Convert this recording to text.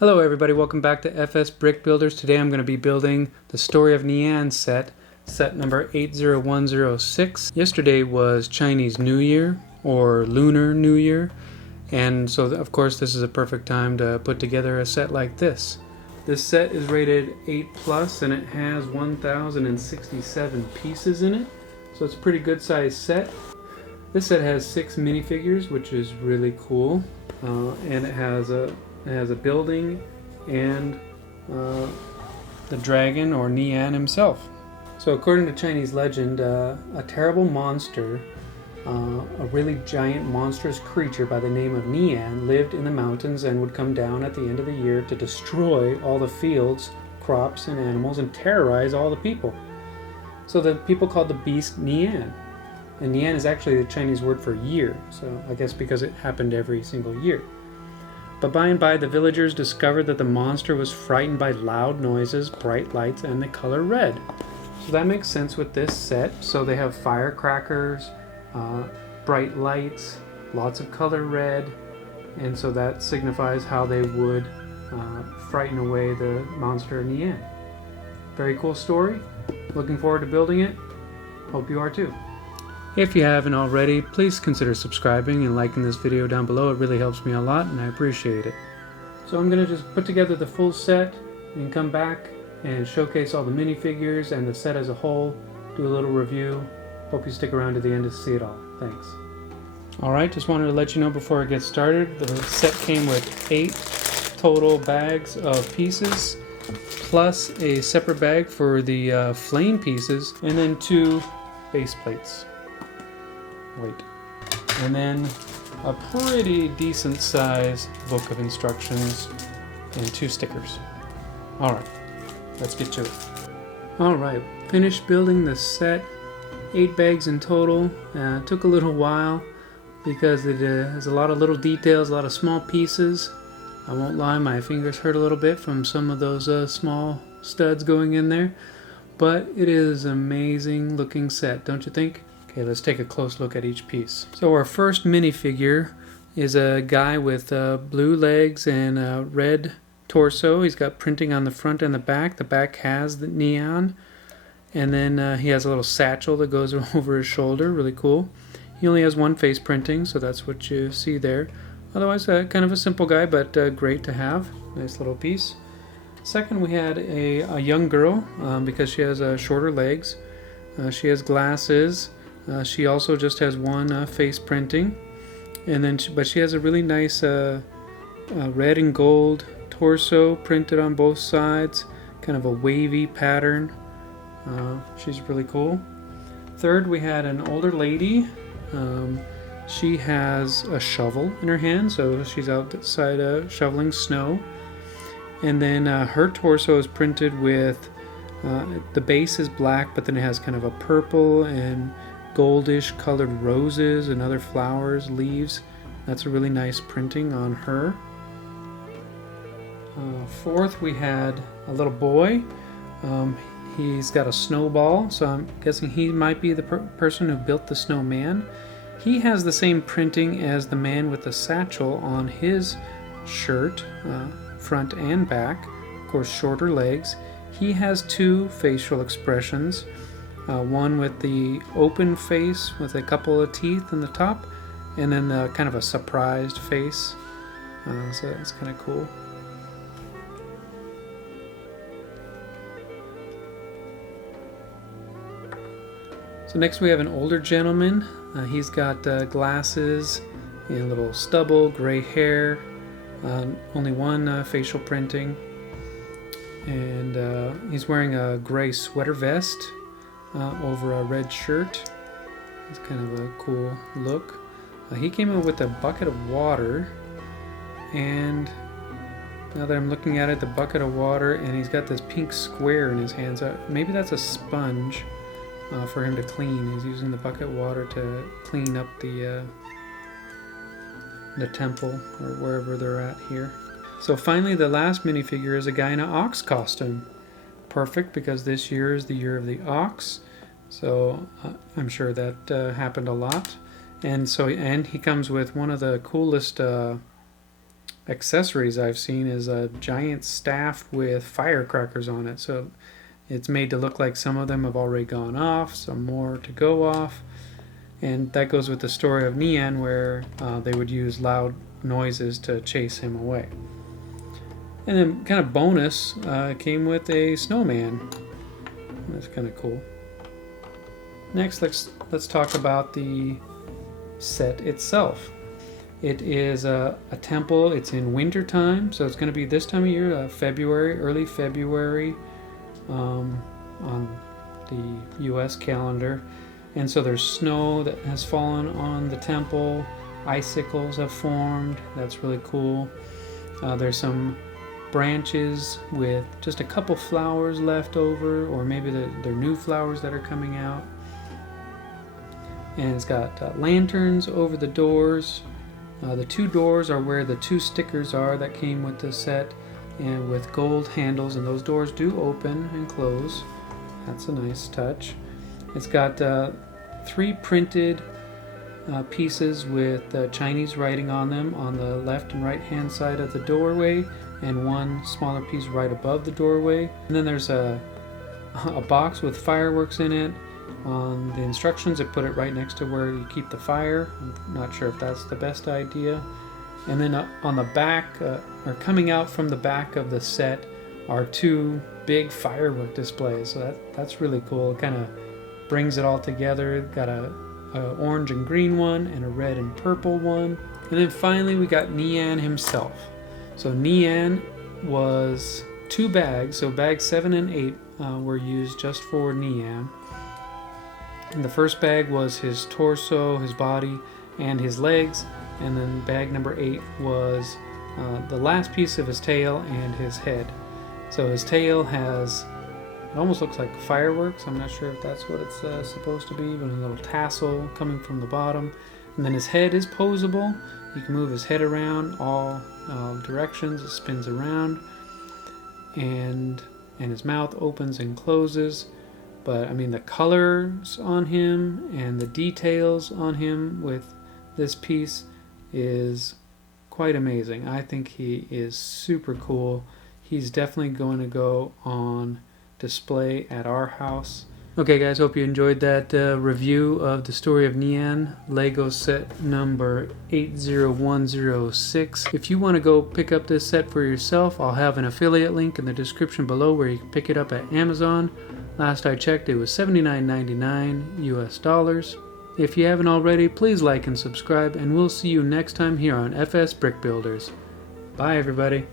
Hello everybody, welcome back to FS Brick Builders. Today I'm going to be building the Story of Nian set number 80106. Yesterday was Chinese New Year, or Lunar New Year, and so of course this is a perfect time to put together a set like this. This set is rated 8+, and it has 1,067 pieces in it, so it's a pretty good sized set. This set has 6 minifigures, which is really cool, and it has a building and the dragon, or Nian himself. So according to Chinese legend, a terrible monster, a really giant monstrous creature by the name of Nian, lived in the mountains and would come down at the end of the year to destroy all the fields, crops, and animals and terrorize all the people. So the people called the beast Nian. And Nian is actually the Chinese word for year, so I guess because it happened every single year. But by and by, the villagers discovered that the monster was frightened by loud noises, bright lights, and the color red. So that makes sense with this set. So they have firecrackers, bright lights, lots of color red, and so that signifies how they would frighten away the monster Nian. Very cool story. Looking forward to building it. Hope you are too. If you haven't already, please consider subscribing and liking this video down below. It really helps me a lot and I appreciate it. So I'm going to just put together the full set and come back and showcase all the minifigures and the set as a whole, do a little review. Hope you stick around to the end to see it all. Thanks. Alright, just wanted to let you know before I get started, the set came with 8 total bags of pieces, plus a separate bag for the flame pieces, and then 2 base plates. And then a pretty decent size book of instructions and 2 stickers. Alright, let's get to it. Alright, finished building the set. 8 bags in total. Took a little while because it has a lot of little details, a lot of small pieces. I won't lie, my fingers hurt a little bit from some of those small studs going in there. But it is an amazing looking set, don't you think? Okay, let's take a close look at each piece. So our first minifigure is a guy with blue legs and a red torso. He's got printing on the front and the back. The back has the Nian, and then he has a little satchel that goes over his shoulder. Really cool. He only has 1 face printing, so that's what you see there. Otherwise, kind of a simple guy, but great to have. Nice little piece. Second, we had a young girl because she has shorter legs. She has glasses. She also just has 1 face printing, and then but she has a really nice red and gold torso printed on both sides, kind of a wavy pattern. She's really cool. Third, we had an older lady. She has a shovel in her hand, so she's outside shoveling snow. And then her torso is printed with the base is black, but then it has kind of a purple and goldish colored roses and other flowers, leaves. That's a really nice printing on her. Fourth, we had a little boy. He's got a snowball, so I'm guessing he might be the person who built the snowman. He has the same printing as the man with the satchel on his shirt, front and back. Of course, shorter legs. He has 2 facial expressions. One with the open face with a couple of teeth in the top, and then kind of a surprised face. So that's kind of cool. So next we have an older gentleman. He's got glasses and a little stubble, gray hair, only 1 facial printing, and he's wearing a gray sweater vest over a red shirt. It's kind of a cool look. He came in with a bucket of water, and now that I'm looking at it, the bucket of water, and he's got this pink square in his hands. Maybe that's a sponge for him to clean. He's using the bucket of water to clean up the temple, or wherever they're at here. So finally, the last minifigure is a guy in an ox costume. Perfect, because this year is the year of the ox, so I'm sure that happened a lot. And he comes with one of the coolest accessories I've seen is a giant staff with firecrackers on it. So it's made to look like some of them have already gone off, some more to go off. And that goes with the story of Nian, where they would use loud noises to chase him away. And then kind of bonus, came with a snowman. That's kind of cool. Next, let's talk about the set itself. It is a temple. It's in winter time, so it's going to be this time of year, February, early February, on the U.S. calendar. And so there's snow that has fallen on the temple. Icicles have formed. That's really cool. There's some branches with just a couple flowers left over, or maybe they're new flowers that are coming out. And it's got lanterns over the doors. The two doors are where the two stickers are that came with the set, and with gold handles, and those doors do open and close. That's a nice touch. It's got 3 printed pieces with Chinese writing on them on the left and right hand side of the doorway, and 1 smaller piece right above the doorway. And then there's a box with fireworks in it. On the instructions, it put it right next to where you keep the fire. I'm not sure if that's the best idea. And then on the back, or coming out from the back of the set, are 2 big firework displays. So that's really cool. It kind of brings it all together. Got a orange and green one, and a red and purple one. And then finally we got Nian himself. So Nian was 2 bags. So bags 7 and 8 were used just for Nian. And the first bag was his torso, his body, and his legs. And then bag number 8 was the last piece of his tail and his head. So his tail has, it almost looks like fireworks. I'm not sure if that's what it's supposed to be, but a little tassel coming from the bottom. And then his head is posable. You can move his head around all directions. It spins around. And his mouth opens and closes. But I mean, the colors on him and the details on him with this piece is quite amazing. I think he is super cool. He's definitely going to go on display at our house. Okay guys, hope you enjoyed that review of the story of Nian, Lego set number 80106. If you want to go pick up this set for yourself, I'll have an affiliate link in the description below where you can pick it up at Amazon. Last I checked, it was $79.99 US. If you haven't already, please like and subscribe, and we'll see you next time here on FS Brick Builders. Bye everybody.